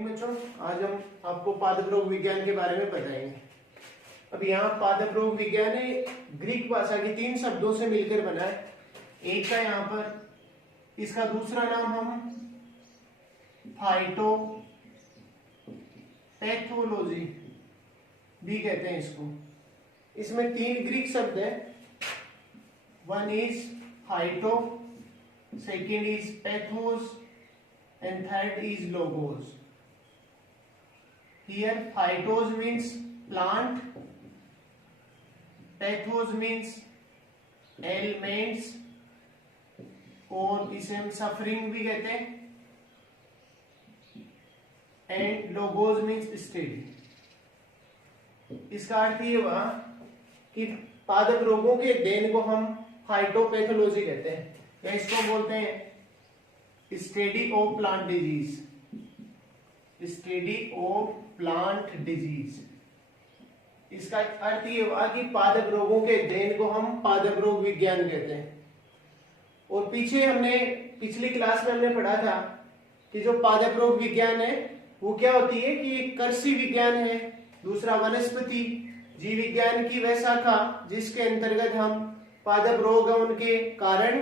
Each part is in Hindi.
बच्चों, आज हम आपको पादप रोग विज्ञान के बारे में बताएंगे। अब यहाँ पादप रोग विज्ञान है, ग्रीक भाषा के 3 शब्दों से मिलकर बना है। एक का यहाँ पर, इसका दूसरा नाम हम फाइटोपैथोलॉजी भी कहते हैं इसको। इसमें 3 ग्रीक शब्द है। One is phyto, second is pathos and third is logos. Here phytos means plant, pathos means ailments और इसे हम सफरिंग भी कहते हैं, and logos means steady। इसका अर्थ ये हुआ कि पादप रोगों के अध्ययन को हम फाइटोपैथोलॉजी कहते हैं, या इसको बोलते हैं study of plant disease. Study of plant disease, इसका अर्थ ये हुआ कि पादप रोगों के अध्ययन को हम पादप रोग विज्ञान कहते हैं। और पीछे हमने पिछली क्लास में हमने पढ़ा था कि जो पादप रोग विज्ञान है वो क्या होती है कि एक कृषि विज्ञान है, दूसरा वनस्पति जीव विज्ञान की वह शाखा जिसके अंतर्गत हम पादप रोग और उनके कारण,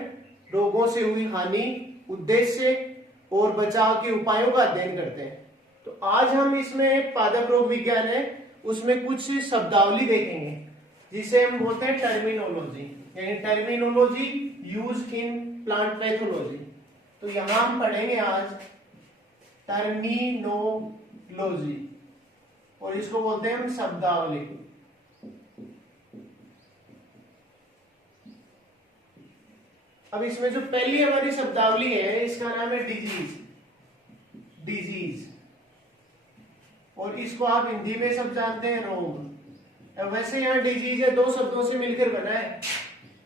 रोगों से हुई हानि, उद्देश्य और बचाव के उपायों का अध्ययन करते हैं। तो आज हम इसमें पादप रोग विज्ञान है उसमें कुछ शब्दावली देखेंगे जिसे हम बोलते हैं टर्मिनोलॉजी, यानी terminology used in plant pathology. तो यहां हम पढ़ेंगे आज टर्मिनोलॉजी और इसको बोलते हैं हम शब्दावली। अब इसमें जो पहली हमारी शब्दावली है इसका नाम है डिजीज। डिजीज, और इसको आप हिंदी में सब जानते हैं रोग। वैसे यहाँ डिजीज है 2 शब्दों से मिलकर बना है,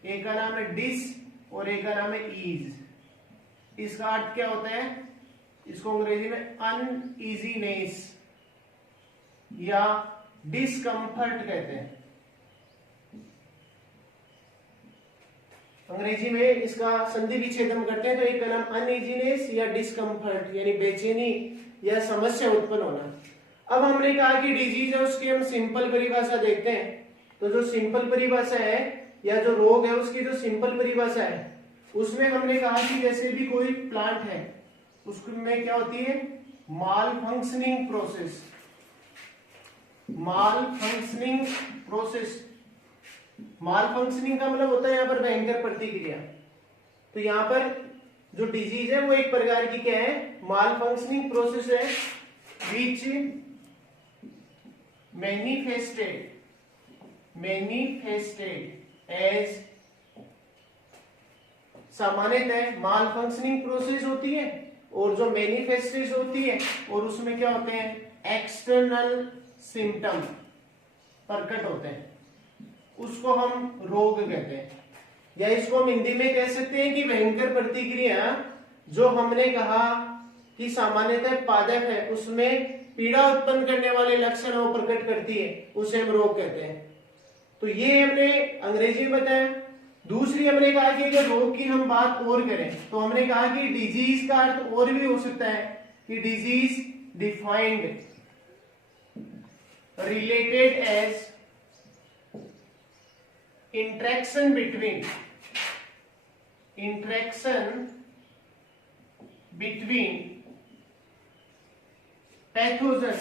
एक का नाम है डिस और एक का नाम है ईज। इसका अर्थ क्या होता है, इसको अंग्रेजी में अनईजीनेस या डिस्कम्फर्ट कहते हैं। अंग्रेजी में इसका संधि विच्छेद हम करते हैं तो एक का नाम अनईजीनेस या डिस्कम्फर्ट यानी बेचैनी या समस्या उत्पन्न होना। अब हमने कहा कि डिजीज है उसकी हम सिंपल परिभाषा देखते हैं। तो जो सिंपल परिभाषा है या जो रोग है उसकी जो सिंपल परिभाषा है उसमें हमने कहा कि जैसे भी कोई प्लांट है उसमें क्या होती है, माल फंक्शनिंग प्रोसेस। माल फंक्शनिंग प्रोसेस, माल फंक्शनिंग का मतलब होता है यहाँ पर भयंकर प्रतिक्रिया। तो यहाँ पर जो डिजीज है वो एक प्रकार की क्या है, माल फंक्शनिंग प्रोसेस है विच मैनिफेस्टेड एज, सामान्यतः माल फंक्शनिंग प्रोसेस होती है और जो मैनिफेस्टेड होती है और उसमें क्या होते हैं, एक्सटर्नल सिम्टम प्रकट होते हैं, उसको हम रोग कहते हैं। या इसको हम हिंदी में कह सकते हैं कि भयंकर प्रतिक्रिया जो हमने कहा कि सामान्यतः पादप है उसमें पीड़ा उत्पन्न करने वाले लक्षण वो प्रकट करती है, उसे हम रोग कहते हैं। तो ये हमने अंग्रेजी में बताया। दूसरी हमने कहा कि अगर रोग की हम बात और करें तो हमने कहा कि डिजीज का अर्थ और भी हो सकता है कि disease defined related as interaction between pathogen,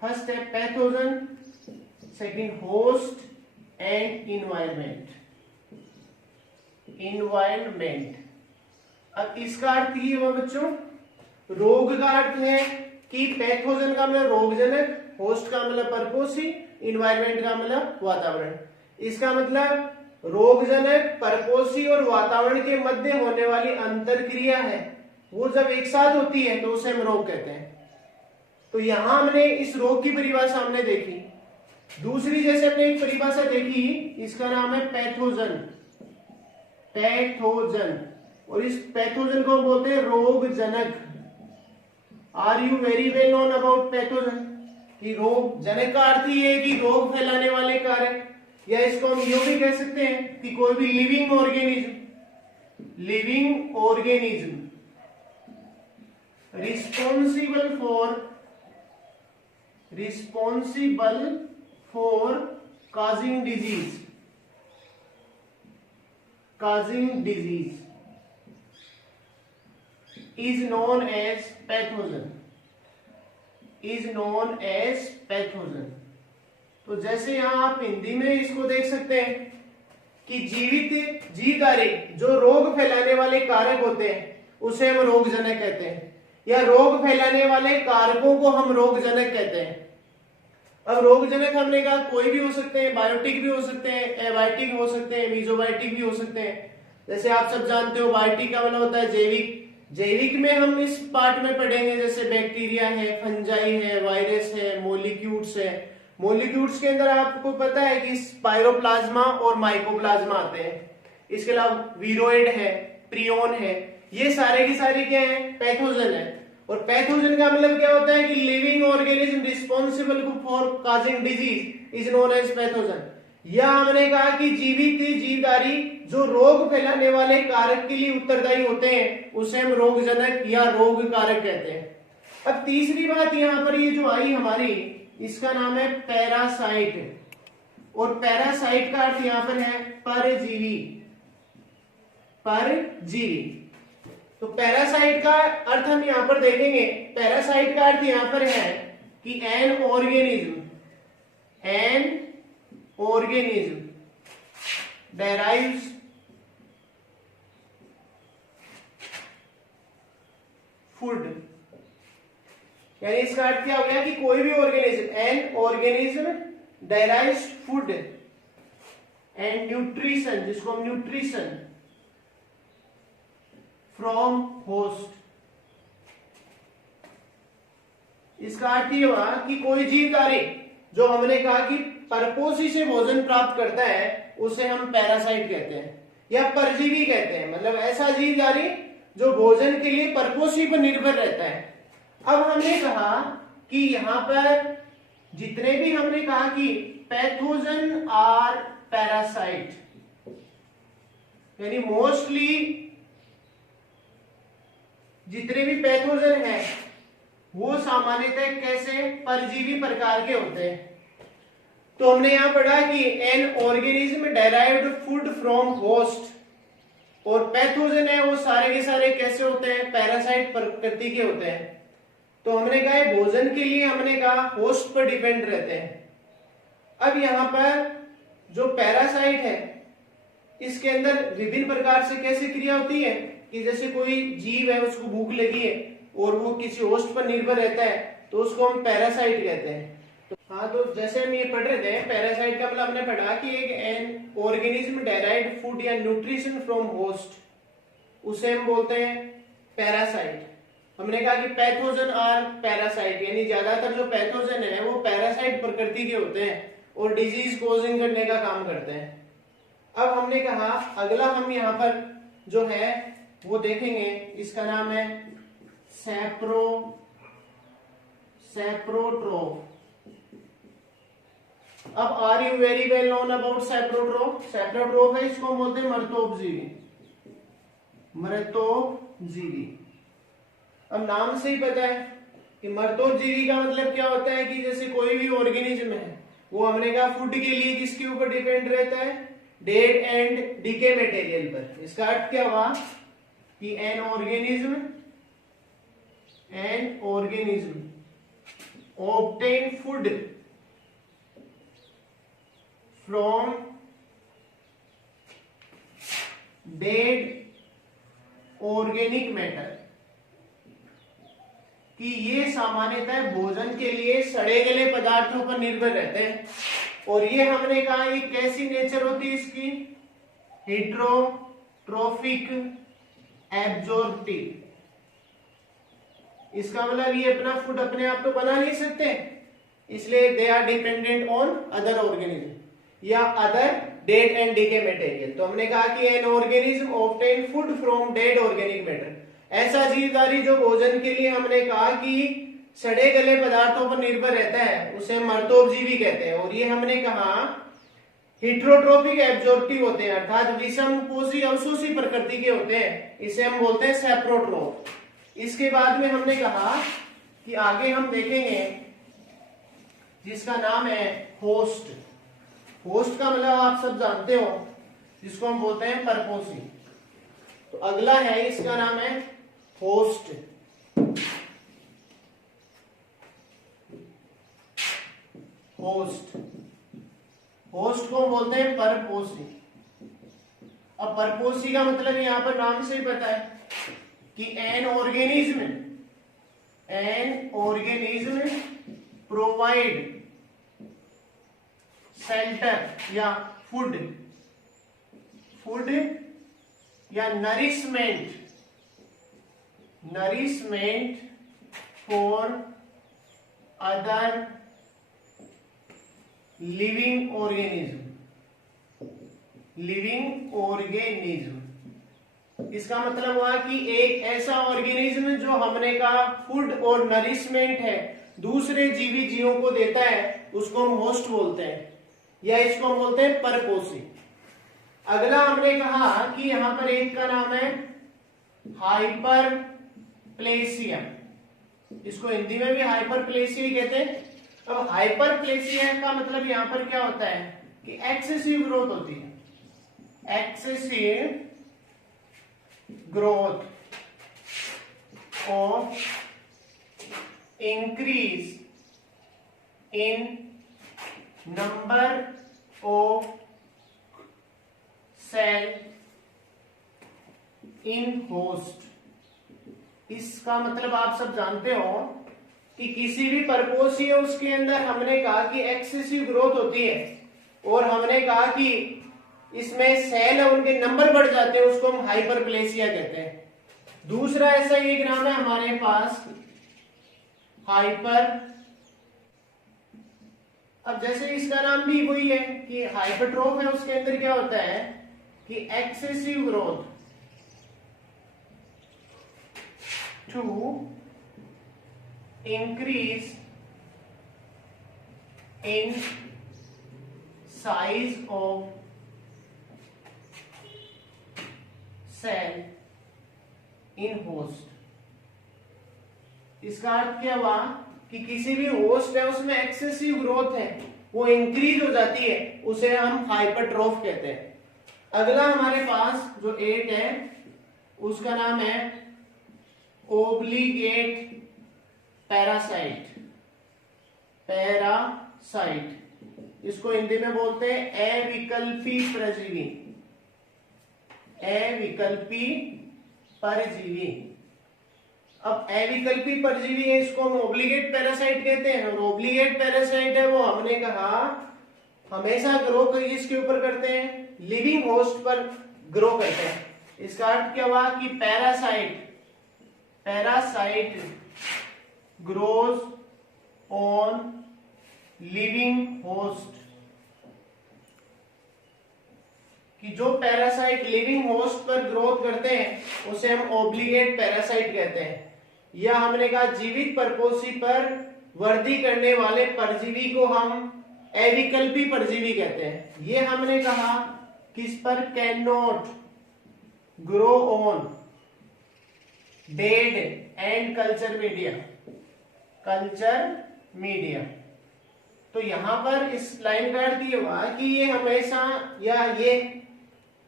first है pathogen, second host and environment। अब इसका अर्थ ये हुआ बच्चों, रोग का अर्थ है कि पैथोजन का मतलब रोगजनक, होस्ट का मतलब परपोषी, इन्वायरमेंट का मतलब वातावरण। इसका मतलब रोगजनक, परपोषी और वातावरण के मध्य होने वाली अंतरक्रिया है वो जब एक साथ होती है तो उसे हम रोग कहते हैं। तो यहां हमने इस रोग की परिभाषा हमने देखी। दूसरी जैसे हमने एक परिभाषा देखी, इसका नाम है पैथोजन। पैथोजन, और इस पैथोजन को हम बोलते हैं रोगजनक। Are you very well known about pathogen? कि रोग जनक का अर्थ ही है कि रोग फैलाने वाले कारक, या इसको हम यूं भी कह सकते हैं कि कोई भी living organism responsible for causing disease is known as pathogen तो जैसे यहां आप हिंदी में इसको देख सकते हैं कि जीवित जीवधारी जो रोग फैलाने वाले कारक होते हैं उसे हम रोगजनक कहते हैं, या रोग फैलाने वाले कारकों को हम रोगजनक कहते हैं। अब रोगजनक हमने कहा कोई भी हो सकते हैं, बायोटिक भी हो सकते हैं, एबायोटिक हो सकते हैं, मीजोबायोटिक भी हो सकते हैं। जैसे आप सब जानते हो बायोटिक का मतलब होता है जैविक। जैविक में हम इस पार्ट में पढ़ेंगे जैसे बैक्टीरिया है, फंजाई है, वायरस है, मोलिक्यूल्स है। मोलिक्यूल्स के अंदर आपको पता है कि स्पाइरोप्लाज्मा और माइकोप्लाज्मा आते हैं। इसके अलावा वीरोइड है, प्रियोन है, ये सारे की सारी क्या है, पैथोजन है। और पैथोजन का मतलब क्या होता है कि living organism responsible for causing disease is known as pathogen. या हमने कहा कि जीवित जीवधारी जो रोग फैलाने वाले कारक के लिए उत्तरदायी होते हैं उसे हम रोगजनक या रोग कारक कहते हैं। अब तीसरी बात यहाँ पर ये जो आई हमारी, इसका नाम है पैरासाइट। और पैरासाइट का अर्थ यहाँ पर है परजीवी। तो पैरासाइट का अर्थ हम यहां पर देखेंगे। पैरासाइट का अर्थ यहां पर है कि एन ऑर्गेनिज्म डेराइव्स फूड, यानी इसका अर्थ क्या हो गया कि कोई भी an organism डेराइव्स food and nutrition, जिसको हम न्यूट्रिशन फ्रॉम होस्ट। इसका अर्थ ये हुआ कि कोई जीवधारी जो हमने कहा कि परपोषी से भोजन प्राप्त करता है उसे हम पैरासाइट कहते हैं या परजीवी कहते हैं। मतलब ऐसा जीवधारी जो भोजन के लिए परपोषी पर निर्भर रहता है। अब हमने कहा कि यहां पर जितने भी हमने कहा कि पैथोजन आर पैरासाइट, यानी मोस्टली जितने भी पैथोजन हैं वो सामान्यतः कैसे परजीवी प्रकार के होते हैं। तो हमने यहां पढ़ा कि an organism derived food from host, और पैथोजन है वो सारे के सारे कैसे होते हैं, पैरासाइट प्रकृति के होते हैं। तो हमने कहा भोजन के लिए हमने कहा होस्ट पर डिपेंड रहते हैं। अब यहां पर जो पैरासाइट है इसके अंदर विभिन्न प्रकार से कैसे क्रिया होती है कि जैसे कोई जीव है उसको भूख लगी है और वो किसी होस्ट पर निर्भर रहता है तो उसको हम पैरासाइट कहते हैं। हाँ, तो जैसे हम ये पढ़ रहे थे पैरासाइट का मतलब हमने पढ़ा कि एक एन ऑर्गेनिज्म डेराइव्ड फूड या न्यूट्रिशन फ्रॉम होस्ट, उसे हम बोलते हैं पैरासाइट। हमने कहा कि पैथोजन आर पैरासाइट, यानी ज्यादातर जो पैथोजन है वो पैरासाइट प्रकृति के होते हैं और डिजीज कोजिंग करने का काम करते हैं। अब हमने कहा अगला हम यहाँ पर जो है वो देखेंगे, इसका नाम है सैप्रोट्रोफ। अब are you very well known about saprotroph? Saprotroph है, इसको बोलते हैं मृतोपजीवी। अब नाम से ही पता है कि मृतोपजीवी का मतलब क्या होता है कि जैसे कोई भी ऑर्गेनिज्म है वो हमने कहा फूड के लिए किसके ऊपर डिपेंड रहता है, डेड एंड डीके मटेरियल पर। इसका अर्थ क्या हुआ कि an organism obtain food from dead organic matter, कि ये सामान्यतः भोजन के लिए सड़े गले पदार्थों पर निर्भर रहते हैं। और ये हमने कहा ये कैसी नेचर होती है इसकी, हेट्रोट्रोफिक एब्जॉर्प्टिव। इसका मतलब ये अपना फूड अपने आप तो बना नहीं सकते, इसलिए they are dependent on other organism या other dead and decay material. तो हमने कहा कि an organism obtain food from dead organic matter, ऐसा जीवधारी जो भोजन के लिए हमने कहा कि सड़े गले पदार्थों पर निर्भर रहता है उसे मृतोपजीवी कहते हैं। और ये हमने कहा हेट्रोट्रोफिक एब्जॉर्प्टिव होते हैं, अर्थात विषम पोषी अवशोषी प्रकृति के होते हैं, इसे हम बोलते हैं सैप्रोट्रोफ। इसके बाद में हमने कहा कि आगे हम देखेंगे जिसका नाम है होस्ट। होस्ट का मतलब आप सब जानते हो, जिसको हम बोलते हैं परपोसी। तो अगला है, इसका नाम है होस्ट। होस्ट होस्ट को बोलते हैं परपोसी। अब परपोसी का मतलब यहां पर नाम से ही पता है कि एन ऑर्गेनिज्म प्रोवाइड शेल्टर या फूड या nourishment for other living organism. इसका मतलब हुआ कि एक ऐसा ऑर्गेनिज्म जो हमने कहा फूड और नरिशमेंट है दूसरे जीवी जीवों को देता है, उसको हम होस्ट बोलते हैं या इसको हम बोलते हैं परपोसी। अगला हमने कहा कि यहां पर एक का नाम है हाइपरप्लेसिया। इसको हिंदी में भी हाइपरप्लेसिया ही कहते हैं। अब हाइपरप्लेसिया का मतलब यहां पर क्या होता है कि एक्सेसिव ग्रोथ होती है। एक्सेसिव ग्रोथ और increase in number of cell in host. इसका मतलब आप सब जानते हो कि किसी भी परपोसी है उसके अंदर हमने कहा कि एक्सेसिव ग्रोथ होती है और हमने कहा कि इसमें सेल है उनके नंबर बढ़ जाते हैं, उसको हम हाइपरप्लेसिया कहते हैं। दूसरा ऐसा ही एक नाम है हमारे पास हाइपर। अब जैसे इसका नाम भी वही है कि हाइपरट्रोफ है, उसके अंदर क्या होता है कि excessive growth to increase in size of cell in host. इसका अर्थ क्या हुआ कि किसी भी होस्ट है उसमें एक्सेसिव ग्रोथ है, वो इंक्रीज हो जाती है, उसे हम हाइपरट्रोफ कहते हैं। अगला हमारे पास जो 8 है उसका नाम है ओब्लिगेट पैरासाइट। इसको हिंदी में बोलते हैं अविकल्पी परजीवी। अब अविकल्पी परजीवी है, इसको हम ओब्लिगेट पैरासाइट कहते हैं। और ओब्लिगेट पैरासाइट है वो हमने कहा हमेशा ग्रो किसके ऊपर करते हैं, लिविंग होस्ट पर ग्रो करते हैं। इसका अर्थ क्या हुआ कि parasite grows on living host. कि जो पैरासाइट लिविंग होस्ट पर ग्रोथ करते हैं उसे हम ओब्लिगेट पैरासाइट कहते हैं। या हमने कहा जीवित परपोसी पर वृद्धि करने वाले परजीवी को हम अविकल्पी परजीवी कहते हैं। ये हमने कहा किस पर, can not grow on dead and culture media. तो यहां पर इस लाइन का अर्थ ये हुआ कि ये हमेशा या ये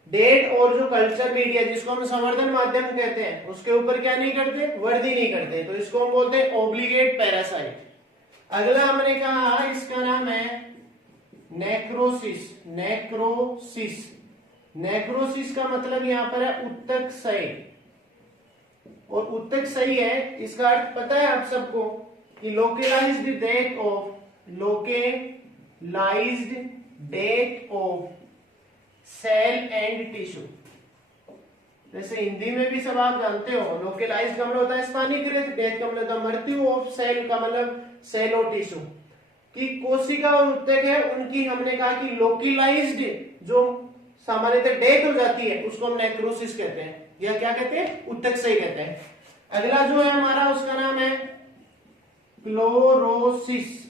डेड और जो कल्चर मीडिया जिसको हम संवर्धन माध्यम कहते हैं उसके ऊपर क्या नहीं करते, वृद्धि नहीं करते, तो इसको हम बोलते हैं ओब्लिगेट पैरासाइट। अगला हमने कहा इसका नाम है नेक्रोसिस का मतलब यहां पर है उत्तक सही। और उत्तक सही है इसका अर्थ पता है आप सबको कि localized death of cell and tissue. जैसे हिंदी में भी सब आप जानते हो लोकलाइज्ड का मतलब होता है स्थानीयकृत, डेथ का मतलब होता है मृत्यु, ऑफ सेल का मतलब सेल और टिश्यू। कि कोशिका और उत्तक है उनकी हमने कहा कि लोकलाइज्ड जो सामान्यतः डेथ हो जाती है उसको हम नेक्रोसिस कहते हैं या क्या कहते हैं, उत्तक सही कहते हैं। अगला जो है हमारा उसका नाम है क्लोरोसिस।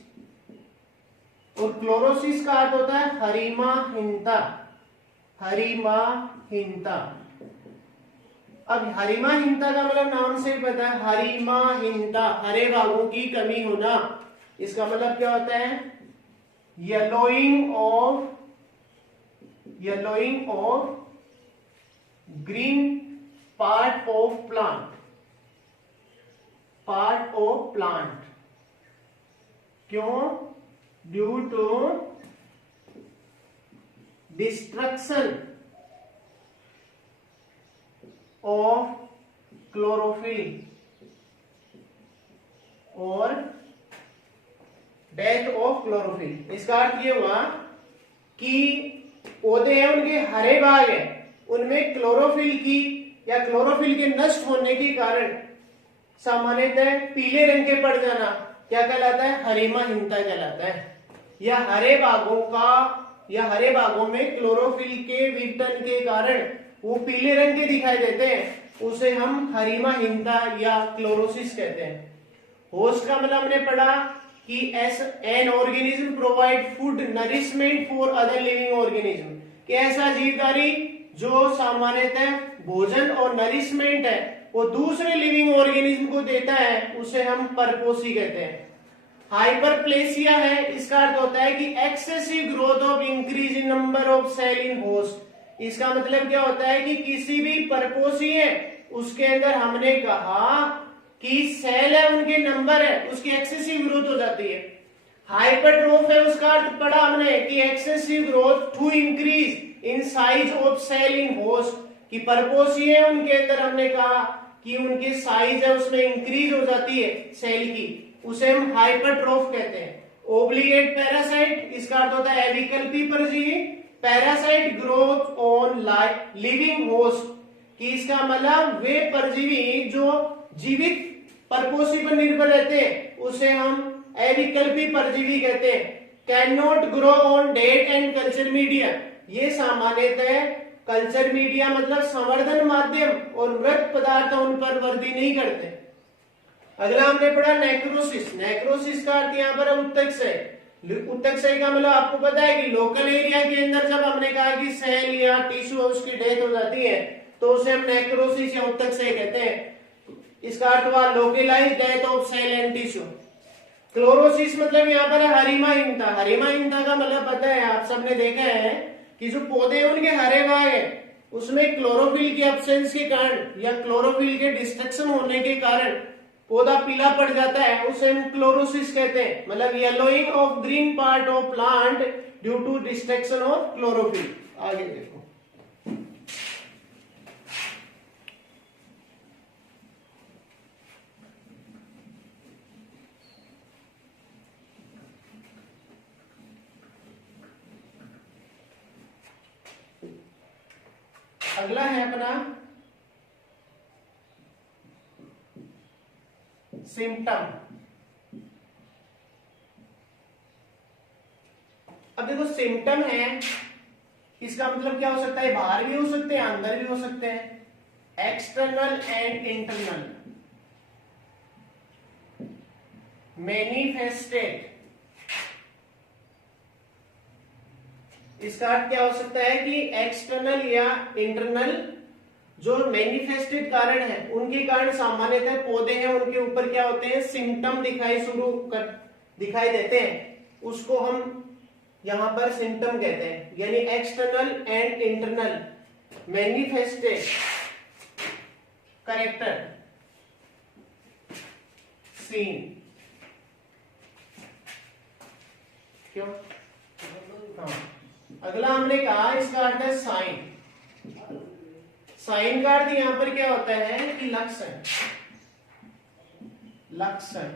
और क्लोरोसिस का अर्थ होता है हरिमाहीनता। अब हरिमाहीनता का मतलब नाम से ही पता है, हरिमाहीनता हरे भागों की कमी होना। इसका मतलब क्या होता है? Yellowing of green part of plant. क्यों? Due to destruction of chlorophyll और डेथ ऑफ क्लोरोफिल। इसका अर्थ ये हुआ कि पौधे हैं उनके हरे भाग है, उनमें क्लोरोफिल की या क्लोरोफिल के नष्ट होने के कारण सामान्यतः पीले रंग के पड़ जाना क्या कहलाता है? हरिमाहीनता कहलाता है। या हरे भागों में क्लोरोफिल के विघटन के कारण वो पीले रंग के दिखाई देते हैं, उसे हम हरिमाहीनता या क्लोरोसिस कहते हैं। होस्ट का मतलब हमने पढ़ा कि an organism provide food nourishment for other living organism, कि ऐसा जीवधारी जो सामान्यतः भोजन और नरिशमेंट है वो दूसरे लिविंग ऑर्गेनिज्म को देता है, उसे हम परपोषी कहते हैं। हाइपरप्लेसिया है, इसका अर्थ होता है कि excessive growth of increase in number of cell in host. इसका मतलब क्या होता है कि किसी भी परपोषी है उसके अंदर हमने कहा कि सेल है उनके नंबर है, उसकी एक्सेसिव ग्रोथ हो जाती है। हाइपरट्रोफ है, उसका अर्थ पढ़ा हमने कि excessive growth to increase in size of cell in host, कि परपोषी है उनके अंदर हमने कहा कि उनकी साइज है उसमें इंक्रीज हो जाती है सेल की, उसे हम हाइपरट्रोफ कहते हैं। ओब्लिगेट पैरासाइट, इसका अर्थ होता है अविकल्पी परजीवी। Parasite growth on living host, कि इसका मतलब वे परजीवी जो जीवित परपोषी पर निर्भर रहते हैं उसे हम अविकल्पी परजीवी कहते हैं। Can not grow on dead and culture media, ये सामान्यतः कल्चर मीडिया मतलब संवर्धन माध्यम और मृत पदार्थ उन पर वृद्धि नहीं करते। अगला हमने पढ़ा नेक्रोसिस। नेक्रोसिस का अर्थ यहाँ पर उत्तकशय। उत्तकशय का मतलब आपको पता है कि लोकल एरिया के अंदर जब हमने कहा कि सेल या टिश्यू उसकी डेथ हो जाती है तो उसे हम नेक्रोसिस या उत्तकशय कहते हैं। इसका अर्थ हुआ localize death of cell and tissue. Chlorosis मतलब यहाँ पर हरिमाहीनता। हरिमाहीनता का मतलब पता है, आप सबने देखा है कि जो पौधे उनके हरे भाग है उसमें क्लोरोफिल की एब्सेंस के कारण या क्लोरोफिल के डिस्ट्रक्शन होने के कारण पौधा पीला पड़ जाता है, उसे हम क्लोरोसिस कहते हैं। मतलब yellowing of green part of plant due to destruction of chlorophyll. आगे देखो, अगला है अपना सिम्टम। अब देखो सिम्टम है, इसका मतलब क्या हो सकता है? बाहर भी हो सकते हैं, अंदर भी हो सकते हैं। एक्सटर्नल एंड इंटरनल मैनिफेस्टेड, इसका अर्थ क्या हो सकता है कि एक्सटर्नल या इंटरनल जो मैनिफेस्टेड कारण है उनके कारण सामान्यतः पौधे हैं उनके ऊपर क्या होते हैं? सिम्टम दिखाई देते हैं, उसको हम यहां पर सिम्टम कहते हैं। यानी external and internal manifested character seen. क्यों? हाँ। अगला हमने कहा इसका अर्थ है साइन। साइन का अर्थ यहां पर क्या होता है कि लक्षण। लक्षण,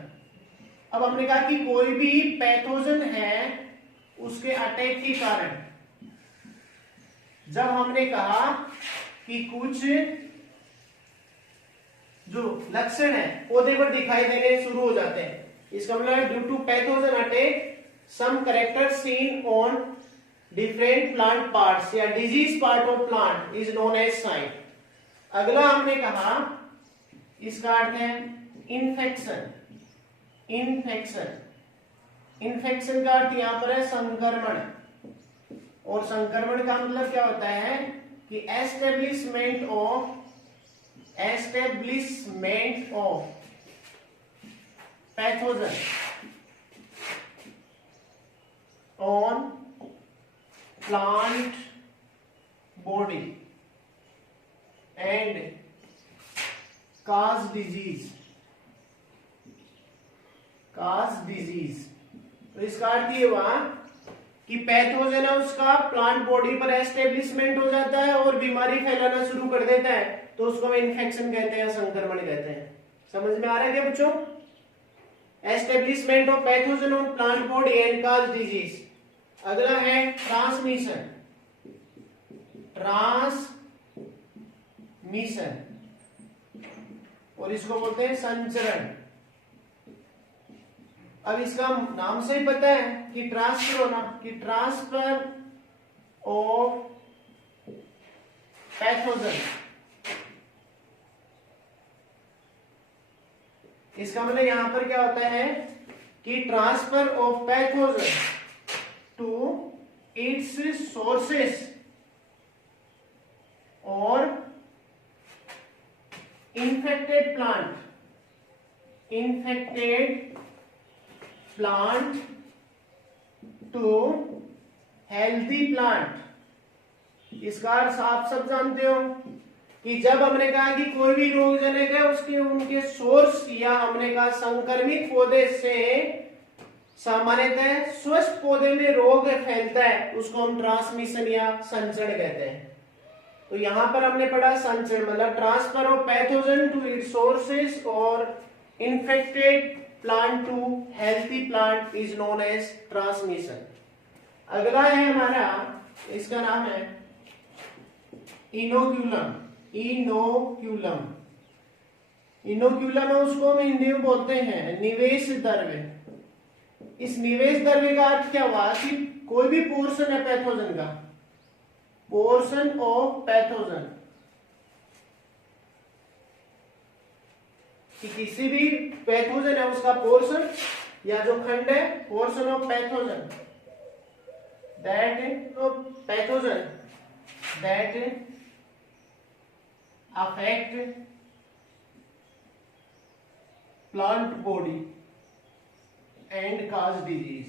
अब हमने कहा कि कोई भी पैथोजन है उसके अटैक के कारण जब हमने कहा कि कुछ जो लक्षण है पौधे पर दिखाई देने शुरू हो जाते हैं, इसका मतलब due to pathogen attack some character seen on different plant parts या disease part of plant is known as sign. अगला हमने कहा इसका अर्थ है इन्फेक्शन। इन्फेक्शन, इन्फेक्शन का अर्थ यहां पर है संक्रमण, और संक्रमण का मतलब क्या होता है कि establishment of establishment of pathogen on plant body and cause disease. तो इसका अर्थ ये हुआ कि पैथोजन है उसका प्लांट बॉडी पर एस्टेब्लिशमेंट हो जाता है और बीमारी फैलाना शुरू कर देता है, तो उसको हम इन्फेक्शन कहते हैं या संक्रमण कहते हैं। समझ में आ रहा है क्या बच्चों? Establishment of pathogen on plant body and cause disease. अगला है ट्रांसमिशन। और इसको बोलते हैं संचरण। अब इसका नाम से ही पता है कि ट्रांसफर होना, कि ट्रांसफर ऑफ पैथोजन। इसका मतलब यहां पर क्या होता है कि transfer of pathogen to its sources और infected plant to healthy plant। इसका अर्थ आप सब जानते हो कि जब हमने कहा कि कोई भी रोगजनक है उसके उनके सोर्स या हमने कहा संक्रमित पौधे से सामान्यतः स्वस्थ पौधे में रोग फैलता है, उसको हम ट्रांसमिशन या संचरण कहते हैं। तो यहां पर हमने पढ़ा संचरण मतलब transfer of pathogen to its sources और infected plant to healthy plant is known as transmission. अगला है हमारा, इसका नाम है इनोक्यूलम। इनोक्यूलम है उसको हम हिंदी में बोलते हैं निवेश द्रव्य। इस निवेश द्रव्य का अर्थ क्या हुआ कि कोई भी पोर्शन है पैथोजन का, पोर्शन ऑफ पैथोजन, कि किसी भी पैथोजन है उसका पोर्शन या जो खंड है, portion of pathogen that affect plant body and cause disease.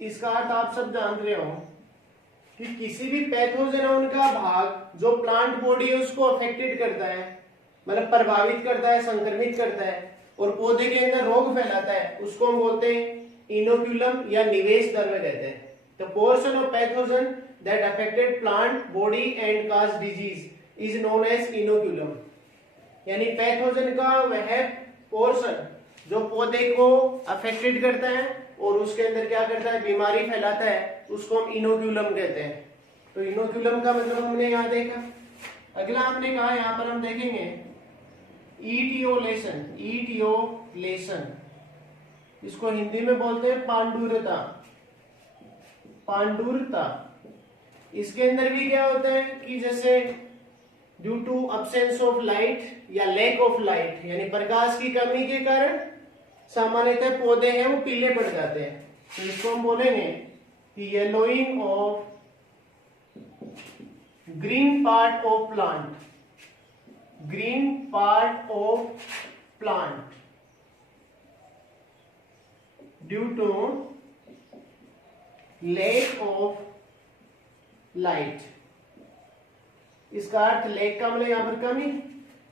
इसका अर्थ आप सब जान रहे हो कि किसी भी पैथोजन है उनका भाग जो प्लांट बॉडी है उसको अफेक्टेड करता है, मतलब प्रभावित करता है, संक्रमित करता है और पौधे के अंदर रोग फैलाता है, उसको हम बोलते हैं इनोक्यूलम या निवेश द्रव्य कहते हैं। The portion of pathogen that affected plant body and cause disease is known as inoculum. यानी पैथोजन का वह पोर्शन जो पौधे को अफेक्टेड करता है और उसके अंदर क्या करता है, बीमारी फैलाता है, उसको हम इनोक्यूलम कहते हैं। तो इनोक्यूलम का मतलब हमने यहाँ देखा। अगला हमने कहा, यहाँ पर हम देखेंगे ईटियोलेशन। इसको हिंदी में बोलते हैं पांडुरता। इसके अंदर भी क्या होता है कि जैसे due to absence of light या लैक ऑफ लाइट, यानी प्रकाश की कमी के कारण सामान्यतः पौधे हैं वो पीले पड़ जाते हैं। तो इसको हम बोलेंगे कि yellowing of green part of plant due to lack of light. इसका अर्थ लैक का मतलब यहां पर कमी,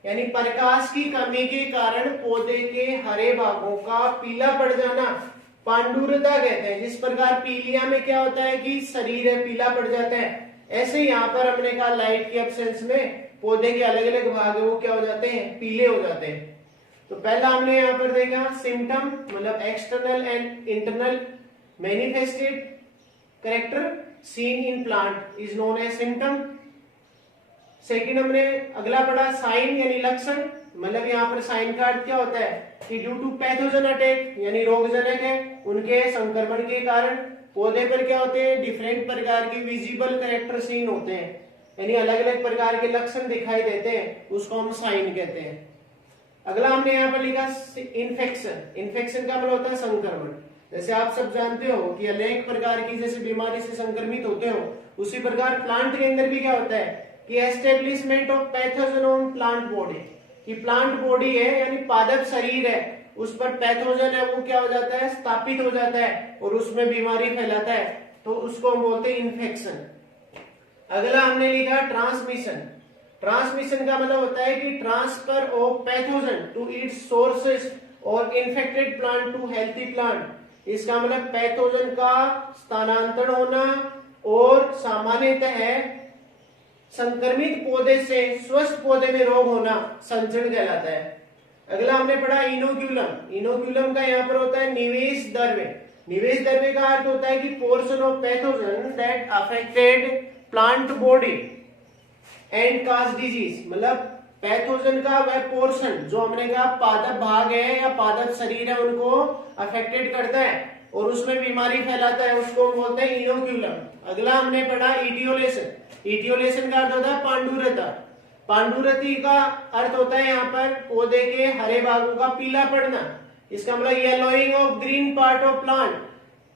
यानी प्रकाश की कमी के कारण पौधे के हरे भागों का पीला पड़ जाना पांडुरता कहते हैं। जिस प्रकार पीलिया में क्या होता है कि शरीर है पीला पड़ जाता है, ऐसे यहाँ पर हमने कहा लाइट के एब्सेंस में पौधे के अलग अलग भाग है वो क्या हो जाते हैं, पीले हो जाते हैं। तो पहला हमने यहाँ पर देखा सिम्टम मतलब external and internal manifested character seen in plant is known as symptom. Second हमने अगला पढ़ा साइन यानी लक्षण, मतलब यहाँ पर साइन का अर्थ क्या होता है कि ड्यू टू पैथोजन अटैक यानी रोगजनक है उनके संक्रमण के कारण पौधे पर क्या होते हैं, डिफरेंट प्रकार के विजिबल कैरेक्टर सीन होते हैं, यानी अलग अलग प्रकार के लक्षण दिखाई देते हैं, उसको हम साइन कहते हैं। अगला हमने यहाँ पर लिखा इन्फेक्शन। इन्फेक्शन का मतलब होता है संक्रमण, जैसे आप सब जानते हो कि अनेक प्रकार की जैसे बीमारी से संक्रमित होते हो, उसी प्रकार प्लांट के अंदर भी क्या होता है कि establishment of pathogen on plant body, कि प्लांट बॉडी है यानी पादप शरीर है, उस पर पैथोजन है वो क्या हो जाता है, स्थापित हो जाता है और उसमें बीमारी फैलाता है, तो उसको हम बोलते हैं इन्फेक्शन। अगला हमने लिखा ट्रांसमिशन। ट्रांसमिशन का मतलब होता है कि transfer of pathogen to its sources और infected plant to healthy plant. इसका मतलब पैथोजन का स्थानांतरण होना और सामान्यतः संक्रमित पौधे से स्वस्थ पौधे में रोग होना संचरण कहलाता है। अगला हमने पढ़ा इनोक्यूलम। इनोक्यूलम का यहाँ पर होता है निवेश द्रव्य। निवेश द्रव्य का अर्थ होता है कि portion of pathogen that affected plant body and cause disease, मतलब पैथोजन का वह पोर्शन जो हमने कहा पादप भाग है या पादप शरीर है उनको अफेक्टेड करता है और उसमें बीमारी फैलाता है, उसको बोलते हैं इनोक्यूलम। अगला हमने पढ़ा इटियोलेशन। इटियोलेशन का अर्थ होता है पांडुरता। पांडुरति का अर्थ होता है यहाँ पर पौधे के हरे भागों का पीला पड़ना। इसका मतलब yellowing of green part of plant,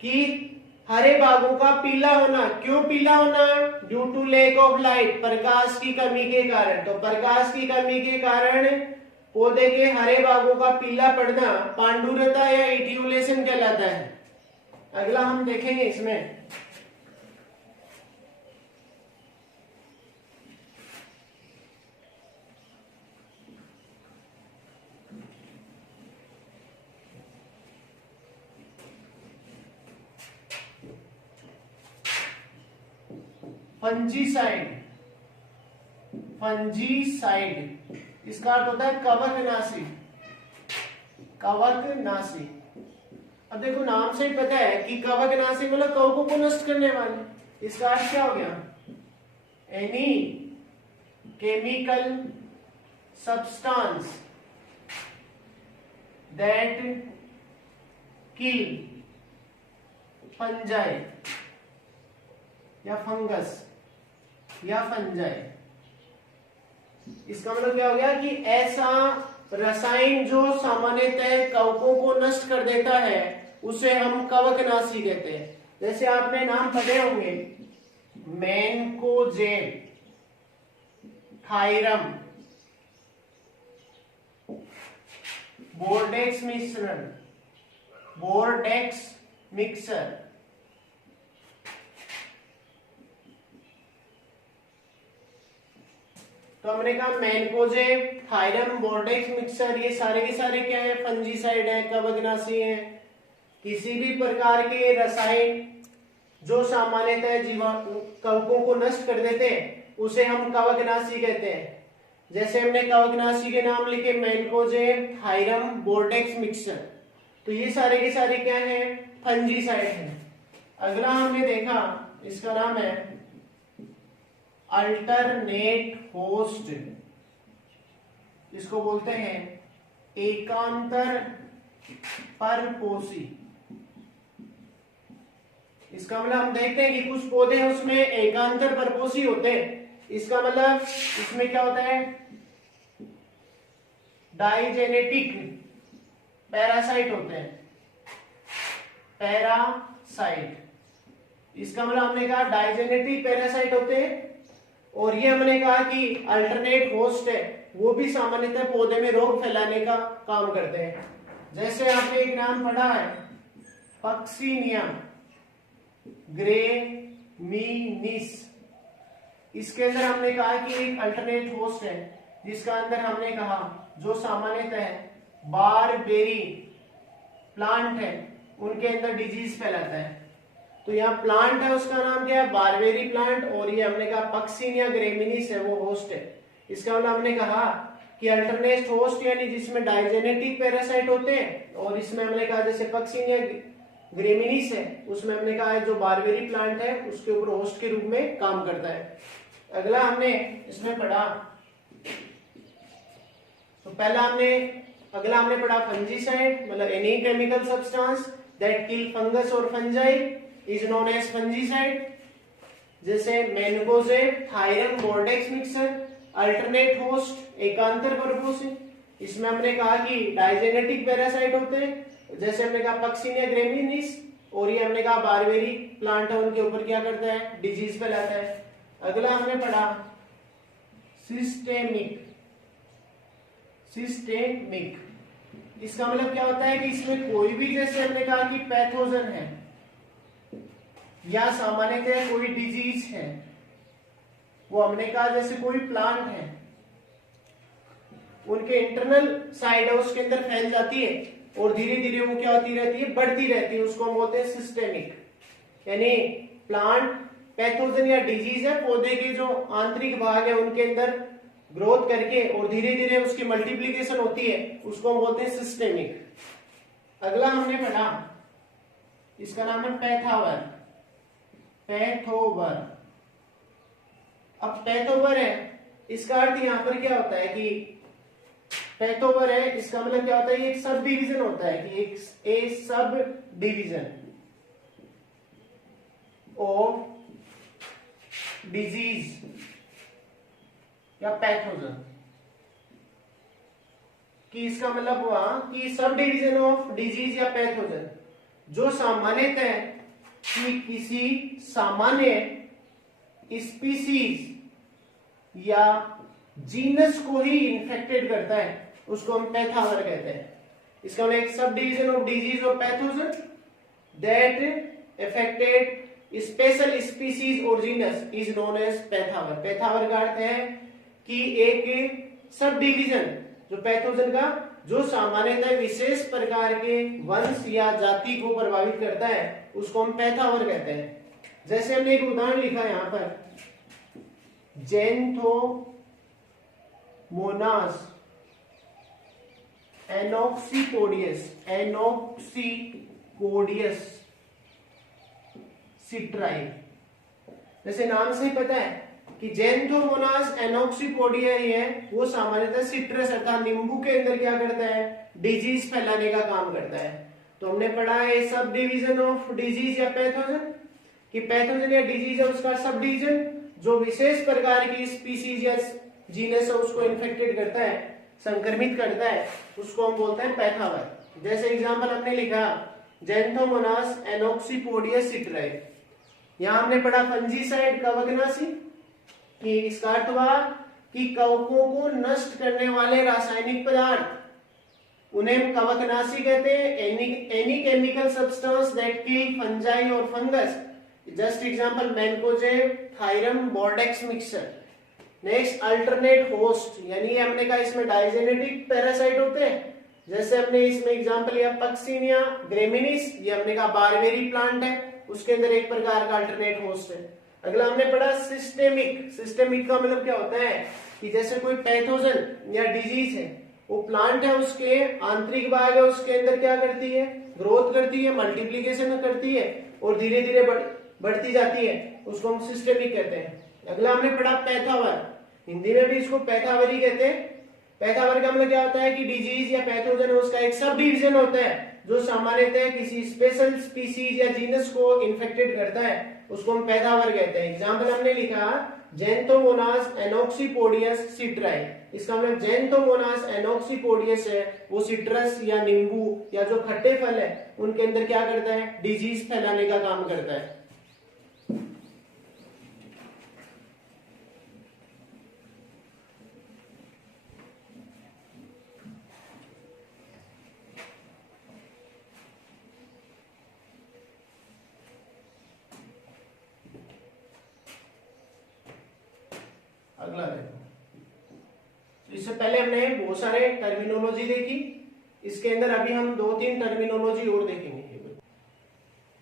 कि हरे भागों का पीला होना। क्यों पीला होना? Due to lack of light, प्रकाश की कमी के कारण। तो प्रकाश की कमी के कारण पौधे के हरे भागों का पीला पड़ना पांडुरता या इटियोलेशन कहलाता है। अगला हम देखेंगे इसमें फंजीसाइड। फंजीसाइड इसका अर्थ होता है कवकनाशी। कवकनाशी, अब देखो नाम से ही पता है कि कवकनाशी मतलब कवकों को नष्ट करने वाले। इसका अर्थ क्या हो गया? Any chemical substance that kill fungi या फंगस या फंजाई। इसका मतलब क्या हो गया कि ऐसा रसायन जो सामान्यतः कवकों को नष्ट कर देता है उसे हम कवकनाशी कहते हैं। जैसे आपने नाम पढ़े होंगे मैनकोजेब, थायरम, बोर्डेक्स मिश्रण, बोर्डेक्स मिक्सर, तो हमने कहा मैनकोजेब, थायरम, बोर्डेक्स मिक्सर, ये सारे के सारे क्या है? फंजीसाइड है, कवकनाशी है। किसी भी प्रकार के रसायन जो सामान्यतः जीवाणु कवकों को नष्ट कर देते हैं उसे हम कवकनाशी कहते हैं। जैसे हमने कवकनाशी के नाम लिखे मैनकोजेब, थायरम, बोर्डेक्स मिक्सर, तो ये सारे के सारे क्या है? फंजीसाइड है। अगला हमने देखा इसका नाम है अल्टरनेट होस्ट। इसको बोलते हैं एकांतर परपोषी। इसका मतलब हम देखते हैं कि कुछ पौधे हैं उसमें एकांतर परपोषी होते हैं। इसका मतलब इसमें क्या होता है? डाइजेनेटिक पैरासाइट होते हैं, पैरासाइट। इसका मतलब हमने कहा डाइजेनेटिक पैरासाइट होते हैं। और ये हमने कहा कि अल्टरनेट होस्ट है, वो भी सामान्यतः पौधे में रोग फैलाने का काम करते हैं। जैसे आपने एक नाम पढ़ा है पक्सीनिया ग्रेमिनिस। इसके अंदर हमने कहा कि एक अल्टरनेट होस्ट है जिसका अंदर हमने कहा जो सामान्यतः बारबेरी प्लांट है उनके अंदर डिजीज फैलाता है। तो यहाँ प्लांट है उसका नाम क्या है? Barberry plant. और ये हमने कहा पक्सीनिया ग्रेमिनिस है, वो होस्ट है। इसका मतलब हमने कहा कि अल्टरनेट होस्ट यानी जिसमें डाइजेनेटिक पैरासाइट होते हैं, और इसमें हमने कहा जैसे पक्सीनिया ग्रेमिनिस है उसमें हमने कहा है जो बारबेरी प्लांट है उसके ऊपर होस्ट के रूप में काम करता है। अगला हमने इसमें पढ़ा, तो अगला हमने पढ़ा फंजीसाइड, मतलब any chemical substance that kill fungus और fungi is known as fungicide. जैसे mancozeb, thiram, Bordeaux mixer, alternate host, एकांतर परपोषी। इसमें हमने कहा कि डाइजेनेटिक पैरासाइट होते हैं जैसे हमने कहा पक्सिनिया ग्रेमिनिस, और ये हमने कहा बारबेरी प्लांट है, उनके ऊपर क्या करता है, डिजीज फैलाता है। अगला हमने पढ़ा सिस्टेमिक। सिस्टेमिक इसका मतलब क्या होता है कि इसमें कोई भी, जैसे हमने कहा कि पैथोजन है या सामान्यतः कोई डिजीज है, वो हमने कहा जैसे कोई प्लांट है, उनके इंटरनल साइड है उसके अंदर फैल जाती है और धीरे धीरे वो क्या होती रहती है, बढ़ती रहती है, उसको हम बोलते हैं सिस्टेमिक। यानी प्लांट पैथोजन या डिजीज है, पौधे के जो आंतरिक भाग है उनके अंदर ग्रोथ करके और धीरे धीरे उसकी मल्टीप्लीकेशन होती है, उसको हम बोलते हैं सिस्टेमिक। अगला हमने पढ़ा, इसका नाम है पैथावर। पैथोवर। अब पैथोवर है, इसका अर्थ यहां पर क्या होता है कि पैथोवर है, इसका मतलब क्या होता है, ये एक सब डिवीजन होता है कि एक सब डिवीजन ऑफ डिजीज या पैथोजन, कि इसका मतलब हुआ कि सब डिवीजन ऑफ डिजीज या पैथोजन जो सामान्यतः कि किसी सामान्य स्पीसीज या जीनस को ही इन्फेक्टेड करता है, उसको हम पैथावर कहते हैं। इसका मतलब एक सब डिवीजन ऑफ डिजीज और pathogen that affected special species और जीनस इज नोन एज पैथावर। पैथावर का अर्थ है कि एक सब डिवीजन जो पैथोजन का, जो सामान्यतः विशेष प्रकार के वंश या जाति को प्रभावित करता है, उसको हम पैथावर कहते हैं। जैसे हमने एक उदाहरण लिखा यहां पर, जेंथोमोनास एनोक्सिपोडियस, एनोक्सिपोडियस सिट्राई। जैसे नाम से ही पता है कि जेंथोमोनास एनोक्सिपोडिया ही है, वो सामान्यतः सिट्रस अर्थात नींबू के अंदर क्या करता है, डिजीज फैलाने का काम करता है। तो हमने पढ़ा है सब डिवीजन ऑफ डिजीज या पैथोजन, कि पैथोजन या डिजीज है उसका सब डिवीजन जो विशेष प्रकार की स्पीसीज या जीनस है उसको इन्फेक्टेड करता है, संक्रमित करता है, उसको हम बोलते हैं पैथावर। जैसे एग्जांपल हमने लिखा जेंथोमोनास एनोक्सिपोडियस सिट्राई। यहां हमने पढ़ा फंजीसाइड कवकनाशी, कि इसका अर्थ हुआ कि कवकों को नष्ट करने वाले रासायनिक पदार्थ, उन्हें हम कवकनाशी कहते हैं। Any chemical substance that kill fungi और fungus, just example mancozeb, thiram, Bordeaux mixture. Next alternate host, यानी हमने कहा इसमें डाइजेनेटिक पैरासाइट होते हैं, जैसे हमने इसमें एग्जांपल लिया पक्सिनिया ग्रेमिनिस, ये हमने कहा बारबेरी प्लांट है, उसके अंदर एक प्रकार का अल्टरनेट होस्ट है। अगला हमने पढ़ा सिस्टेमिक। सिस्टेमिक का मतलब क्या होता है कि जैसे कोई पैथोजन या डिजीज है, वो प्लांट है, उसके आंतरिक भाग है, उसके अंदर क्या करती है, ग्रोथ करती है, मल्टीप्लीकेशन करती है और धीरे धीरे बढ़ती जाती है, उसको हम सिस्टेमिक कहते हैं। अगला हमने पढ़ा पैथावर, हिंदी में भी इसको पैथावर ही कहते हैं। पैथावर का मतलब क्या होता है कि डिजीज या पैथोजन है उसका एक सब डिवीजन होता है जो सामान्यतः किसी स्पेशल स्पीसीज या जीनस को इन्फेक्टेड करता है, उसको हम पैथावर कहते हैं। एग्जांपल हमने लिखा जेंथोमोनास एनोक्सिपोडियस सिट्राई। इसका मतलब जेंथोमोनास एनोक्सिपोडियस है, वो सिट्रस या नींबू या जो खट्टे फल है उनके अंदर क्या करता है, डिजीज फैलाने का काम करता है। अगला देखो, इससे पहले हमने बहुत सारे टर्मिनोलॉजी देखी, इसके अंदर अभी हम 2-3 टर्मिनोलॉजी और देखेंगे।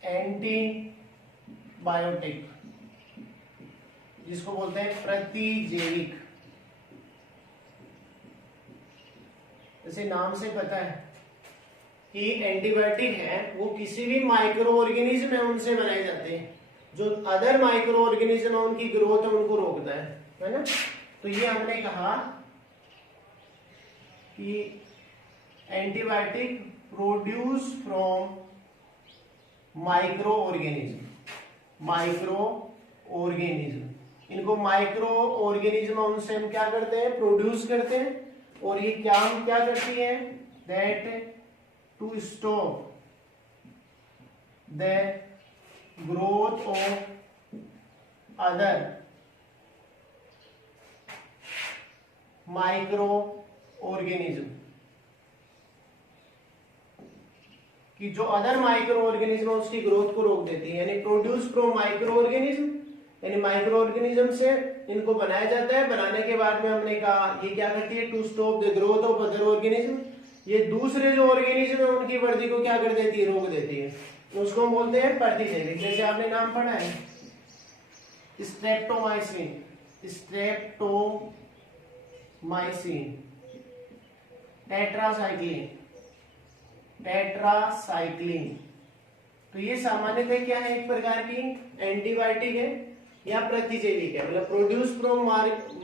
एंटीबायोटिक, जिसको बोलते हैं प्रतिजैविक। जैसे नाम से पता है कि एंटीबायोटिक है वो किसी भी माइक्रो ऑर्गेनिज्म है उनसे बनाए जाते हैं, जो अदर माइक्रो ऑर्गेनिज्म है उनकी ग्रोथ है उनको रोकता है ना। तो ये हमने कहा कि antibiotic produce from micro organism. Micro organism, इनको माइक्रो ऑर्गेनिज्म उनसे हम क्या करते हैं, प्रोड्यूस करते हैं। और ये क्या करती है, that to stop the growth of other micro organism, कि जो अदर माइक्रो ऑर्गेनिज्म है उसकी ग्रोथ को रोक देती है, यानी प्रोड्यूस फ्रॉम माइक्रो ऑर्गेनिज्म, यानी माइक्रो ऑर्गेनिज्म से इनको बनाया जाता है। बनाने के बाद में हमने कहा ये क्या करती है, to stop the growth of other organism, ये दूसरे जो ऑर्गेनिज्म है उनकी वृद्धि को क्या कर देती है, रोक देती है, उसको हम बोलते हैं प्रतिजैविक। जैसे आपने नाम पढ़ा है स्ट्रेप्टोमाइसिन, स्ट्रेप्टोमाइसिन, टेट्रासाइक्लिन, टेट्रासाइक्लिन, तो ये सामान्यतः क्या है, एक प्रकार की एंटीबायोटिक है या प्रतिजैविक है, मतलब produce from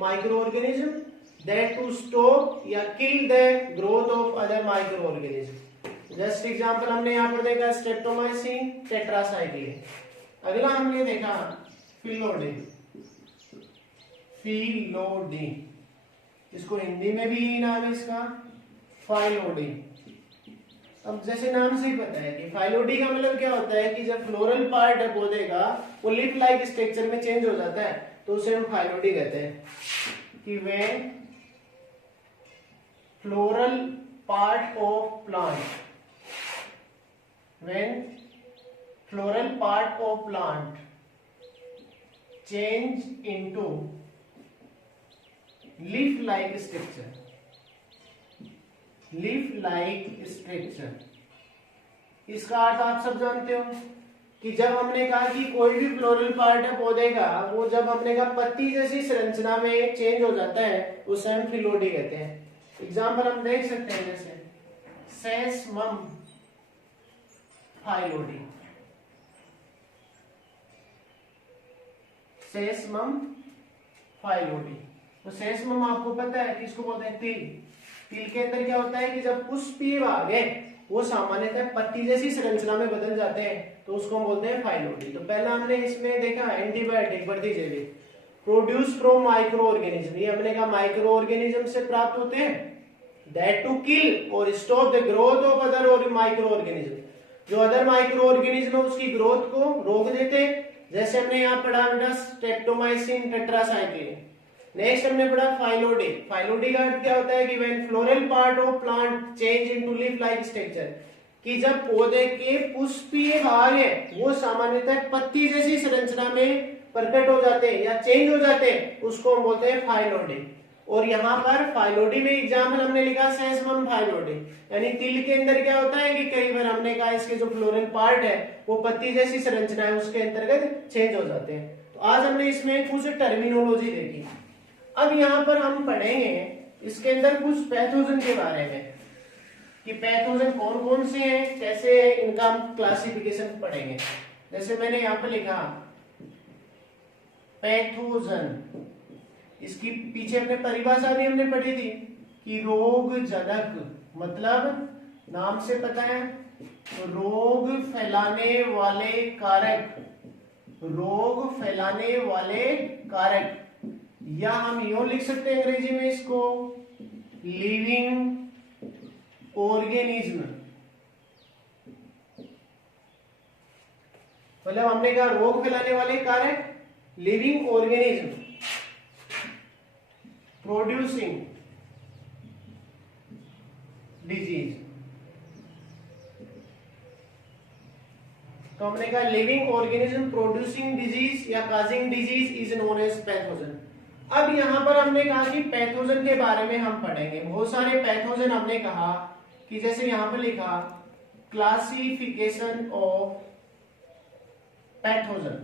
micro organism that to stop या kill the growth of other micro organism. Just example हमने यहाँ पर देखा स्ट्रेप्टोमाइसिन, टेट्रासाइक्लिन। अगला हमने देखा फिलोडिन, फिलोडिन, इसको हिंदी में भी नाम है इसका फाइलोडिन। अब जैसे नाम से ही पता है कि फाइलोडी का मतलब क्या होता है कि जब फ्लोरल पार्ट है पौधे का वो लीफ लाइक स्ट्रक्चर में चेंज हो जाता है तो उसे हम फाइलोडी कहते हैं, कि वे floral part of plant, when floral part of plant change into leaf like structure, leaf like structure. इसका अर्थ आप सब जानते हो कि जब हमने कहा कि कोई भी फ्लोरल पार्ट है पौधे का, वो जब हमने कहा पत्ती जैसी संरचना में चेंज हो जाता है उसे हम फिलोडी कहते हैं। एग्जांपल हम देख सकते हैं जैसे सेसमम फाइलोडी, सेसमम फाइलोडी। तो सेसमम आपको पता है कि इसको बोलते हैं तिल। तिल के अंदर क्या होता है कि जब पुष्पीय भाग है वो सामान्यतः पत्ती जैसी संरचना में बदल जाते हैं तो उसको हम बोलते हैं फाइलोडी। तो पहला हमने इसमें देखा एंटीबायोटिक, प्रतिजैविक, प्रोड्यूस फ्रॉम माइक्रो ऑर्गेनिज्म, ये हमने कहा माइक्रो ऑर्गेनिज्म से प्राप्त होते हैं, दैट टू किल और stop the growth of other micro organism, जो अदर माइक्रो ऑर्गेनिज्म है उसकी ग्रोथ को रोक देते हैं। जैसे हमने यहाँ पढ़ा बेटा स्ट्रेप्टोमाइसिन, टेट्रासाइक्लिन। नेक्स्ट हमने पढ़ा फाइलोडी। फाइलोडी का अर्थ क्या होता है कि when floral part of plant change into leaf like structure, कि जब पौधे के पुष्पीय भाग है वो सामान्यतः पत्ती जैसी संरचना में प्रकट हो जाते हैं या चेंज हो जाते हैं, उसको हम बोलते हैं फाइलोडी। और यहाँ पर फाइलोडी में एग्जाम्पल हमने लिखा सेसमम फाइलोडी, यानी तिल के अंदर क्या होता है कि कई बार हमने कहा इसके जो फ्लोरल पार्ट है वो पत्ती जैसी संरचना है उसके अंतर्गत चेंज हो जाते हैं। तो आज हमने इसमें कुछ टर्मिनोलॉजी देखी। अब यहाँ पर हम पढ़ेंगे इसके अंदर कुछ पैथोजन के बारे में, कि पैथोजन कौन कौन से हैं, कैसे इनका हम क्लासिफिकेशन पढ़ेंगे। जैसे मैंने यहाँ पर लिखा पैथोजन, इसकी पीछे अपने परिभाषा भी हमने पढ़ी थी कि रोगजनक, मतलब नाम से पता है रोग फैलाने वाले कारक, रोग फैलाने वाले कारक, या हम यूं लिख सकते हैं अंग्रेजी में इसको लिविंग ऑर्गेनिज्म। मतलब हमने कहा रोग फैलाने वाले कारक, लिविंग ऑर्गेनिज्म प्रोड्यूसिंग डिजीज। तो हमने कहा लिविंग ऑर्गेनिज्म प्रोड्यूसिंग डिजीज या causing disease is known as pathogen. अब यहां पर हमने कहा कि पैथोजन के बारे में हम पढ़ेंगे। बहुत सारे पैथोजन हमने कहा कि जैसे यहां पर लिखा क्लासिफिकेशन ऑफ पैथोजन,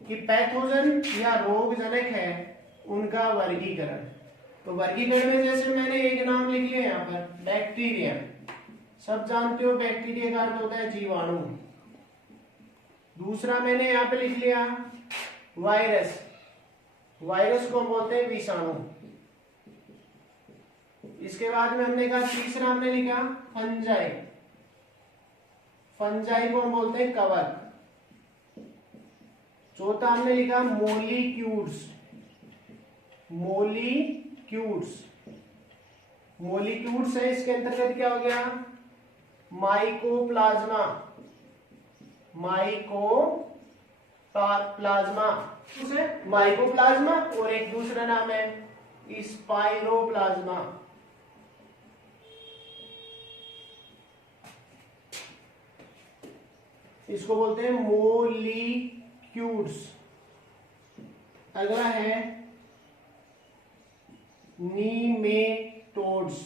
कि पैथोजन या रोगजनक है उनका वर्गीकरण। तो वर्गीकरण में जैसे मैंने एक नाम लिख लिया यहाँ पर बैक्टीरिया, सब जानते हो बैक्टीरिया का अर्थ होता है जीवाणु। दूसरा मैंने यहाँ पे लिख लिया वायरस, वायरस को हम बोलते हैं विषाणु। इसके बाद में हमने कहा तीसरा हमने लिखा फंजाई, फंजाई को हम बोलते हैं कवक। चौथा हमने लिखा मोलिक्यूल्स, मोलिक्यूल्स, मोलिक्यूल्स है इसके अंतर्गत क्या हो गया माइकोप्लाज्मा, माइकोप्लाज्मा, माइकोप्लाज्मा, और एक दूसरा नाम है स्पाइरोप्लाज्मा। इसको बोलते हैं मोलिक्यूल्स। अगला है नीमेटोड्स,